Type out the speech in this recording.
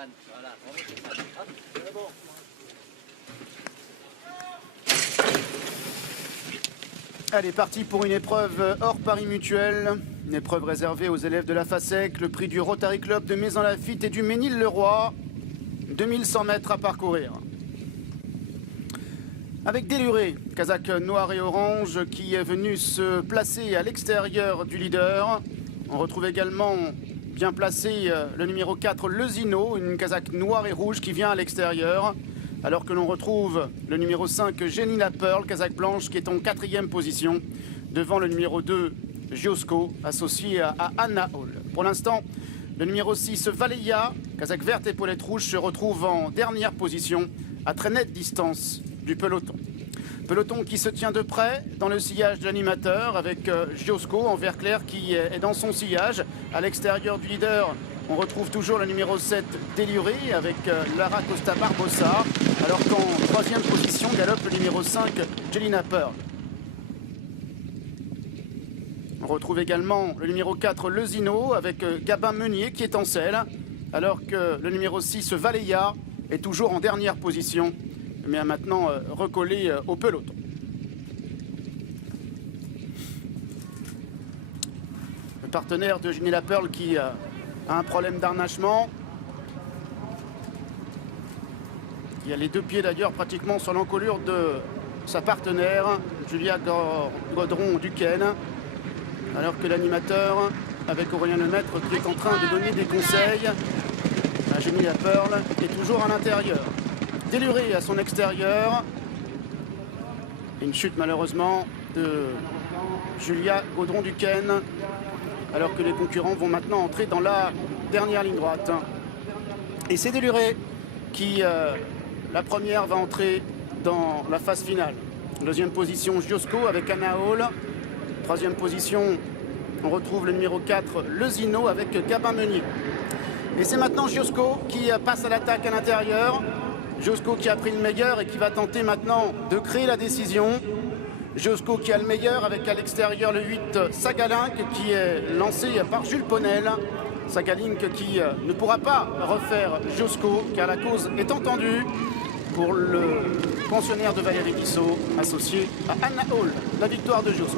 Stéphane. Voilà, bravo Stéphane. Hop, c'est bon. Allez, parti pour une épreuve hors Paris Mutuel. Une épreuve réservée aux élèves de la FASEC, le prix du Rotary Club de Maisons-Laffitte et du Ménil-le-Roi. 2100 mètres à parcourir. Avec Déluré, Kazakh noir et orange, qui est venu se placer à l'extérieur du leader. On retrouve également bien placé le numéro 4, Le Zino, une Kazakh noire et rouge qui vient à l'extérieur. Alors que l'on retrouve le numéro 5, Jenina Pearl, Kazakh blanche, qui est en 4e position, devant le numéro 2, Giosko, associé à Anna Hall. Pour l'instant, le numéro 6, Valeya, Kazakh verte épaulette rouge, se retrouve en dernière position, à très nette distance du peloton. Peloton qui se tient de près dans le sillage de l'animateur avec Giosko en vert clair qui est dans son sillage. À l'extérieur du leader, on retrouve toujours le numéro 7, Déluré, avec Lara Costa Barbosa, alors qu'en 3e position galope le numéro 5, Jelina Pearl. On retrouve également le numéro 4, Le Zino, avec Gabin Meunier qui est en selle, alors que le numéro 6, Valeya, est toujours en dernière position, mais a maintenant recollé au peloton. Le partenaire de Jenina Pearl qui a un problème d'harnachement. Il y a les deux pieds d'ailleurs pratiquement sur l'encolure de sa partenaire, Julia Godron-Duquesne, alors que l'animateur, avec Aurélien Lemaître, qui est en train de donner des conseils à Jenina Pearl, est toujours à l'intérieur. Déluré à son extérieur. Une chute malheureusement de Julia Godron-Duquesne, alors que les concurrents vont maintenant entrer dans la dernière ligne droite. Et c'est Déluré qui, la première, va entrer dans la phase finale. Deuxième position, Giosko avec Anna Hall. Troisième position, on retrouve le numéro 4, Le Zino, avec Gabin Meunier. Et c'est maintenant Giosko qui passe à l'attaque à l'intérieur. Giosko qui a pris le meilleur et qui va tenter maintenant de créer la décision. Giosko qui a le meilleur avec à l'extérieur le 8, Sagalink, qui est lancé par Jules Ponel. Sagalink qui ne pourra pas refaire Giosko car la cause est entendue pour le pensionnaire de Valérie Tissot associé à Anna Hall. La victoire de Giosko.